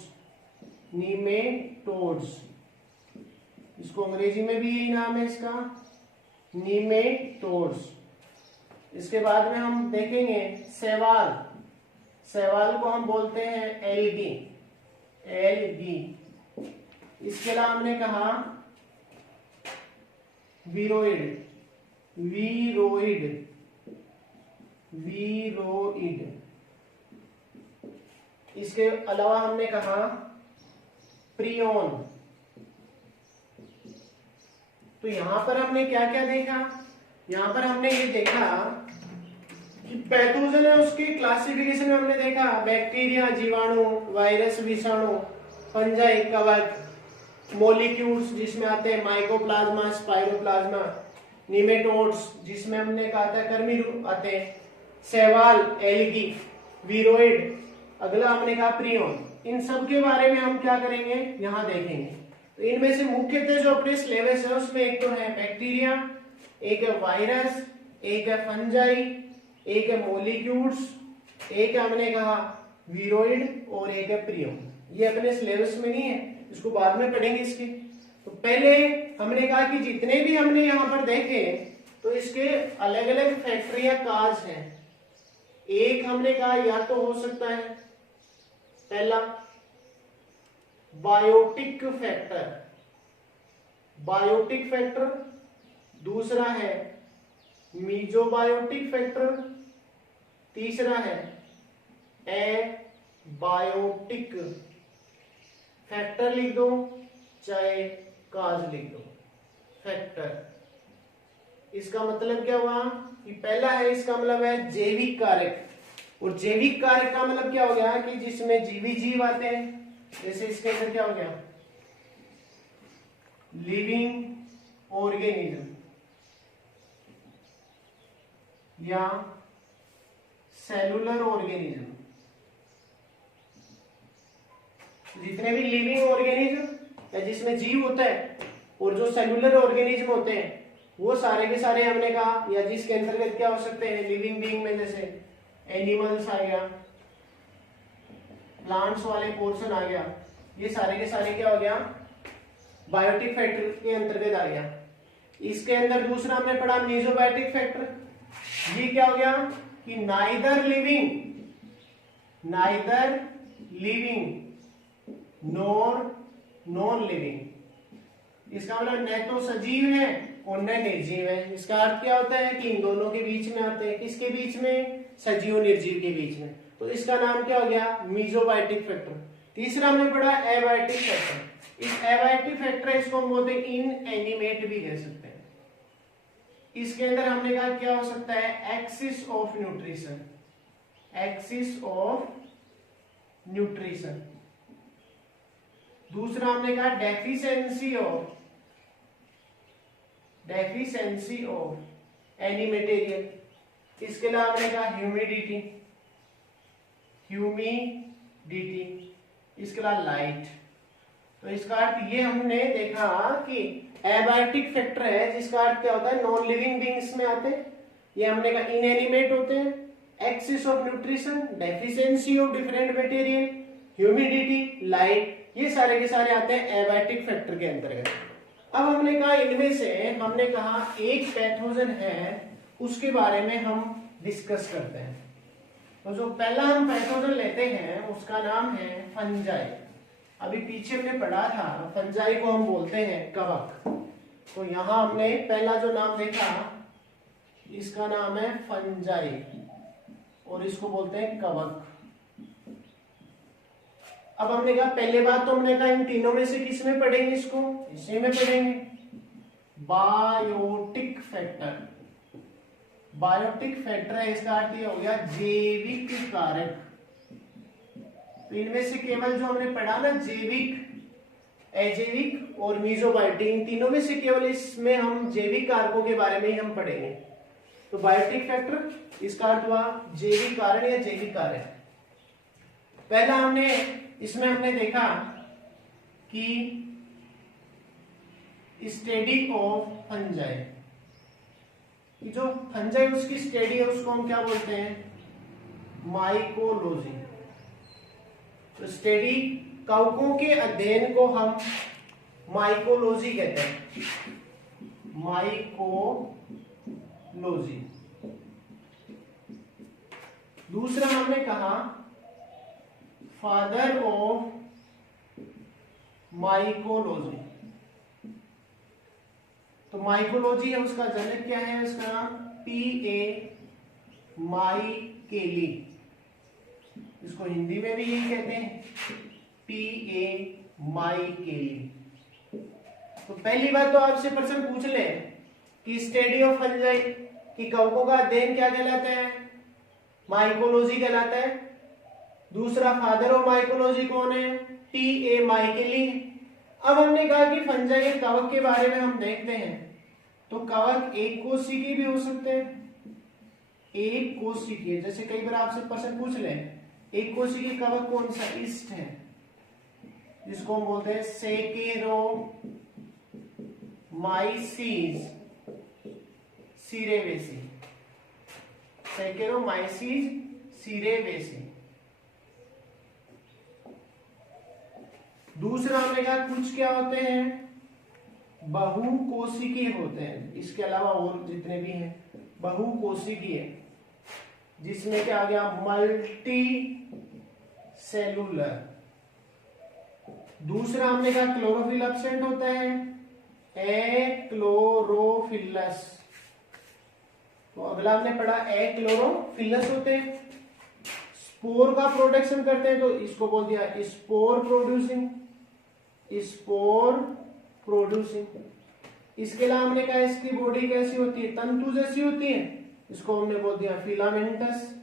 नीमेटोड्स, इसको अंग्रेजी में भी यही नाम है इसका, नीमेटोड्स। इसके बाद में हम देखेंगे शैवाल, शैवाल को हम बोलते हैं एल्गी, एल्गी। इसके अलावा हमने कहा वीरोइड, वीरोइड, वीरोइड। इसके अलावा हमने कहा प्रियोन। तो यहां पर हमने क्या क्या देखा, यहां पर हमने ये देखा कि पैथोजन है उसकी क्लासिफिकेशन में हमने देखा बैक्टीरिया, जीवाणु, वायरस, विषाणु, फंजाई, कवक, मोलिक्यूल्स जिसमें आते हैं माइकोप्लाज्मा, स्पाइरोप्लाज्मा, नीमेटोड्स जिसमें हमने कहा था कर्मी आते हैं, शैवाल, एल्गी, वीरोइड, अगला हमने कहा प्रियोन। इन सब के बारे में हम क्या करेंगे यहां देखेंगे। तो इनमें से मुख्यतः जो अपने सिलेबस है उसमें एक तो है बैक्टीरिया, एक है वायरस, एक है फंजाई, एक है मोलिक्यूल्स, एक हमने कहा वीरोइड और एक है प्रियोन। ये अपने सिलेबस में नहीं है, इसको बाद में पढ़ेंगे इसके। तो पहले हमने कहा कि जितने भी हमने यहां पर देखे तो इसके अलग अलग फैक्टर या काज हैं। एक हमने कहा या तो हो सकता है पहला बायोटिक फैक्टर, बायोटिक फैक्टर, दूसरा है मीजोबायोटिक फैक्टर, तीसरा है एबायोटिक फैक्टर। लिख दो चाहे काज लिख दो, फैक्टर। इसका मतलब क्या हुआ कि पहला है, इसका मतलब है जैविक कारक, और जैविक कारक का मतलब क्या हो गया कि जिसमें जीवी जीव आते हैं। जैसे इसके अंदर क्या हो गया लिविंग ऑर्गेनिज्म या सेलुलर ऑर्गेनिज्म। जितने भी लिविंग ऑर्गेनिज्म या जिसमें जीव होता है और जो सेलुलर ऑर्गेनिज्म होते हैं वो सारे के सारे हमने कहा, या जिसके अंतर्गत क्या हो सकते हैं लिविंग बीइंग में, जैसे एनिमल्स आ गया, प्लांट्स वाले पोर्शन आ गया, ये सारे के सारे क्या हो गया बायोटिक फैक्टर के अंतर्गत आ गया। इसके अंदर दूसरा हमने पढ़ा मीजोबायोटिक फैक्टर। ये क्या हो गया कि neither living nor non living. इसका मतलब न तो सजीव है और न निर्जीव है। इसका अर्थ क्या होता है कि इन दोनों के बीच में आते हैं। किसके बीच में? सजीव निर्जीव के बीच में। तो इसका नाम क्या हो गया मीजोबायोटिक फैक्टर। तीसरा हमने पढ़ा एबायोटिक फैक्टर। इस एबायोटिक फैक्टर इसको हम बोलते हैं इनएनिमेट भी कह सकते हैं। इसके अंदर हमने कहा क्या हो सकता है axis of nutrition, axis of nutrition. दूसरा हमने कहा डेफिशिएंसी ऑफ एनी मटेरियल। इसके अलावा हमने कहा ह्यूमिडिटी, इसके अलावा लाइट। तो इसका अर्थ ये हमने देखा कि एबायोटिक फैक्टर है जिसका अर्थ क्या होता है नॉन लिविंग बीइंग्स में आते हैं। ये हमने कहा इनएनिमेट होते हैं। Axis of nutrition, deficiency of different material, humidity, light, ये सारे के सारे आते हैं एबायोटिक फैक्टर के अंतर्गत। अब हमने कहा इनमें से हमने कहा एक पैथोजन है उसके बारे में हम डिस्कस करते हैं। तो जो पहला हम पैथोजन लेते हैं उसका नाम है फंजाई। अभी पीछे हमने पढ़ा था फंजाई को हम बोलते हैं कवक। तो यहां हमने पहला जो नाम देखा इसका नाम है फंजाई और इसको बोलते हैं कवक। अब हमने कहा पहले बात तो हमने कहा इन तीनों में से किस में पढ़ेंगे इसको? इसी में पढ़ेंगे बायोटिक फैक्टर। बायोटिक फैक्टर है इसका अर्थ ये हो गया जैविक कारक। तो इनमें से केवल जो हमने पढ़ा ना जैविक अजैविक और मीजोबायोटिक, इन तीनों में से केवल इसमें हम जैविक कारकों के बारे में ही हम पढ़ेंगे। तो बायोटिक फैक्टर इसका अर्थ हुआ जैविक कारण या जैविक कार्य। पहला इसमें हमने देखा कि स्टडी ऑफ फंजाई, जो फंजाई उसकी स्टडी है उसको हम क्या बोलते हैं, माइकोलॉजी। तो स्टडी कवकों के अध्ययन को हम माइकोलॉजी कहते हैं, माइकोलॉजी। दूसरा हमने कहा फादर ऑफ माइकोलॉजी। तो माइकोलॉजी है, उसका जनक क्या है, उसका नाम P.A. माइकेली, इसको हिंदी में भी यही कहते हैं, P.A. माइकेली। तो पहली बात तो आपसे प्रश्न पूछ ले कि स्टडी ऑफ फंजाई कि कवकों का अध्ययन क्या कहलाता है, माइकोलॉजी कहलाता है। दूसरा फादर ऑफ माइकोलॉजी कौन है, P.A. माइकेली। अब हमने कहा कि फंजाई कवक के बारे में हम देखते हैं, तो कवक एक कोशिकीय भी हो सकते हैं, एक कोशिकीय, जैसे कई बार आपसे प्रश्न पूछ ले एक कोशिकीय कवक कौन सा, ईस्ट है, जिसको हम बोलते हैं सैकेरोमाइसीस सीरेवेसी, सैकेरोमाइसीस सीरेवेसी। दूसरा हमने कहा कुछ क्या होते हैं, बहुकोशिकीय होते हैं, इसके अलावा और जितने भी हैं बहुकोशिकीय, जिसमें क्या आ गया, मल्टी सेलुलर। दूसरा हमने कहा क्लोरोफिल एब्सेंट होता है, एक्लोरोफिलस। तो अगला हमने पढ़ा एक्लोरोफिलस होते हैं, स्पोर का प्रोडक्शन करते हैं, तो इसको बोल दिया स्पोर प्रोड्यूसिंग, स्पोर प्रोड्यूसिंग। इसके अलावा हमने कहा इसकी बॉडी कैसी होती है, तंतु जैसी होती है, इसको हमने बोल दिया फिलामेंटस।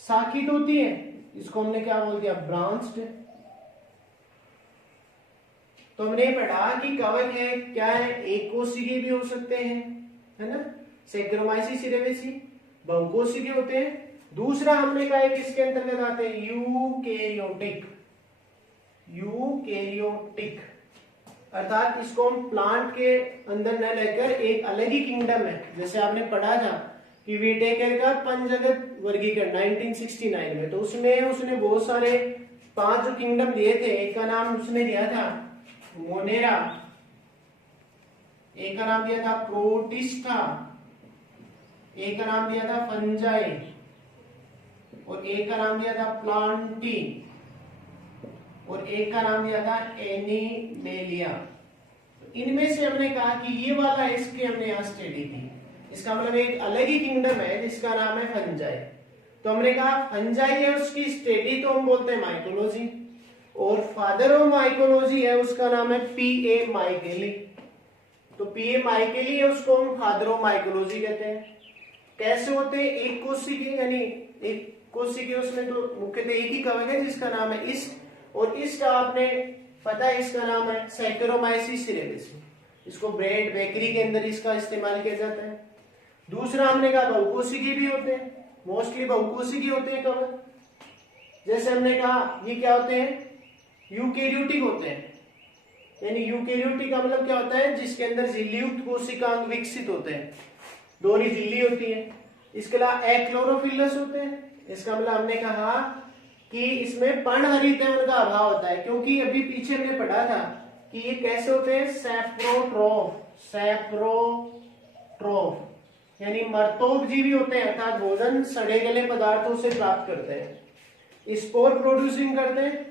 शाखित होती है, इसको हमने क्या बोल दिया, ब्रांच्ड। तो हमने पढ़ा कि कवक है क्या है, एक कोशिकीय भी हो सकते हैं, है ना, सैकेरोमाइसीस सीरेवेसी, बहुकोशिकीय होते हैं। दूसरा हमने कहा एक इसके अंतर्गत आते हैं यूकेरियोटिक, यूकेरियोटिक अर्थात इसको हम प्लांट के अंदर न लेकर एक अलग ही किंगडम है, जैसे आपने पढ़ा था कि वीटेकर का पंचजगत वर्गीकरण 1969 में, तो उसमें उसने बहुत सारे 5 जो किंगडम दिए थे, एक का नाम उसने दिया था मोनेरा, एक का नाम दिया था प्रोटिस्टा, एक का नाम दिया था फंजाई, और एक का नाम दिया था प्लांटी, और एक का नाम दिया था एनिमेलिया। इनमें से हमने कहा कि ये वाला इसकी हमने यहाँ स्टडी की, इसका मतलब एक अलग ही किंगडम है जिसका नाम है फंजाई। तो हमने कहा फंजाई है उसकी स्टडी तो हम बोलते हैं माइकोलॉजी, और फादर ऑफ माइकोलॉजी है उसका नाम है P.A. माइकेली। तो P.A. माइकेली है, उसको हम फादर ऑफ माइकोलॉजी कहते हैं। कैसे होते हैं, एक कोशिकीय, यानी एक कोशिकीय उसमें तो मुख्यतः एक ही कवक है जिसका नाम है ईस्ट, और ईस्ट आपने पता है इसका नाम है सैकेरोमाइसीस सीरेवेसी, इसको ब्रेड बेकरी के अंदर इसका इस्तेमाल किया जाता है। दूसरा हमने कहा बहुकोशिकीय भी होते हैं, मोस्टली बहुकोशिकीय होते हैं कवक, जैसे हमने कहा ये क्या होते हैं, यूकेरियोटिक होते हैं, यानी यूकेरियोटिक का मतलब क्या होता है, जिसके अंदर झिल्लीयुक्त कोशिकांग विकसित होते हैं, दोहरी झिल्ली होती है। इसके अलावा एक्लोरोफिलस होते हैं, इसका मतलब हमने कहा कि इसमें पर्णहरित का अभाव होता है, क्योंकि अभी पीछे हमने पढ़ा था कि ये कैसे होते हैं, सैप्रोट्रोफ, सैप्रोट्रोफ यानी मर्तोपजीवी होते हैं, अर्थात भोजन सड़े गले पदार्थों से प्राप्त करते हैं, स्पोर प्रोड्यूसिंग करते हैं।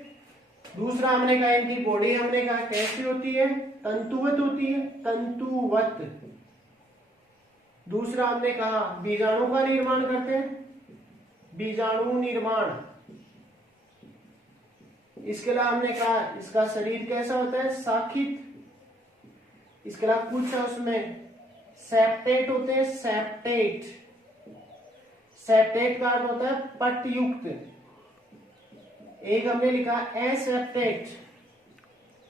दूसरा हमने कहा इनकी बॉडी हमने कहा कैसी होती है, तंतुवत होती है, तंतुवत। दूसरा हमने कहा बीजाणु का निर्माण करते हैं, बीजाणु निर्माण। इसके अलावा हमने कहा इसका शरीर कैसा होता है, शाखित। इसके अलावा कुछ है उसमें सेप्टेट होते हैं, सेप्टेट, सेप्टेट का अर्थ होता है पटयुक्त। एक हमने लिखा एसेप्टेट,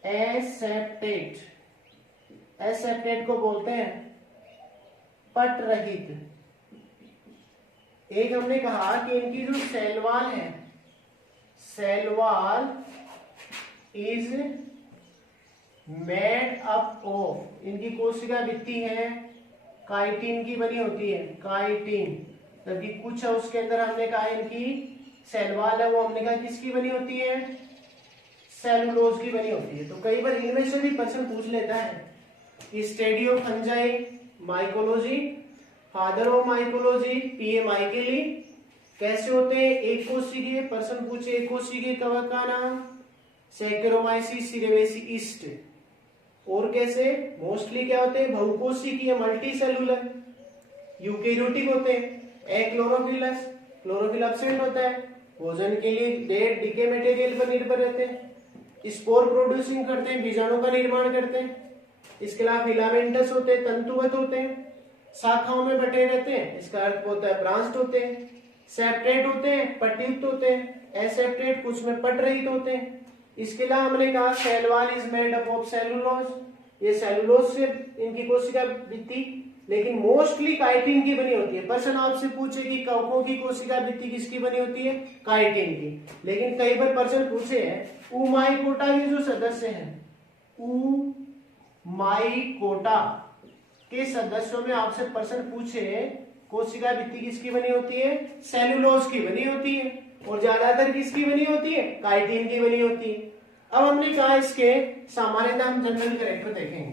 एसेप्टेट, एसेप्टेट को बोलते हैं पट रहित। एक हमने कहा कि इनकी जो सेल वॉल है, cell wall is made up of, इनकी कोशिका भित्ति है काइटिन की बनी होती है, काइटिन। जबकि कुछ है उसके अंदर हमने कहा इनकी सेल वॉल है, वो हमने कहा किसकी बनी होती है, सेलुलोज की बनी होती है। तो कई बार इनमें से भी प्रश्न पूछ लेता है। Study of fungi mycology, father of mycology पीए माइकेली। कैसे होते हैं, एक कोशिकीय, प्रश्न पूछे एक कोशिकीय कवक का नाम, सैकेरोमाइसिस सिरेवेसिस्ट। और कैसे, मोस्टली क्या होते हैं, बहुकोशिकीय मल्टी सेलुलर। यूकेरियोटिक होते हैं, एक्लोरोफिलस, क्लोरोफिल एब्सेंट होता है, भोजन के लिए डेड डिके मटेरियल पर निर्भर रहते हैं, स्पोर प्रोड्यूसिंग करते हैं, बीजाणु का निर्माण करते हैं। इसके अलावा फिलामेंटस होते हैं, तंतुवत होते हैं, शाखाओं में बटे रहते हैं, इसका अर्थ होता है ब्रांच्ड होते हैं। सेप्टेट होते हैं, पटयुक्त होते हैं, एसेप्टेट कुछ में पट रहित होते हैं। इसके अलावा हमने कहा cell wall is made up of cellulose, ये सेलुलोज से इनकी कोशिका भित्ति, लेकिन मोस्टली काइटिन की बनी होती है। प्रश्न आपसे पूछे कि कवकों की कोशिका भित्ति किसकी बनी होती है, काइटिन की। लेकिन कई बार प्रश्न पूछे हैं ऊमाइकोटा के जो सदस्य हैं, ऊमाइकोटा के सदस्यों में आपसे प्रश्न पूछे कोशिका भित्ति किसकी बनी होती है, सेलुलोज की बनी होती है, और ज्यादातर किसकी बनी होती है, काइटिन की बनी होती है। अब हमने कहा इसके सामान्यतः हम जनरल कैरेक्टर देखेंगे।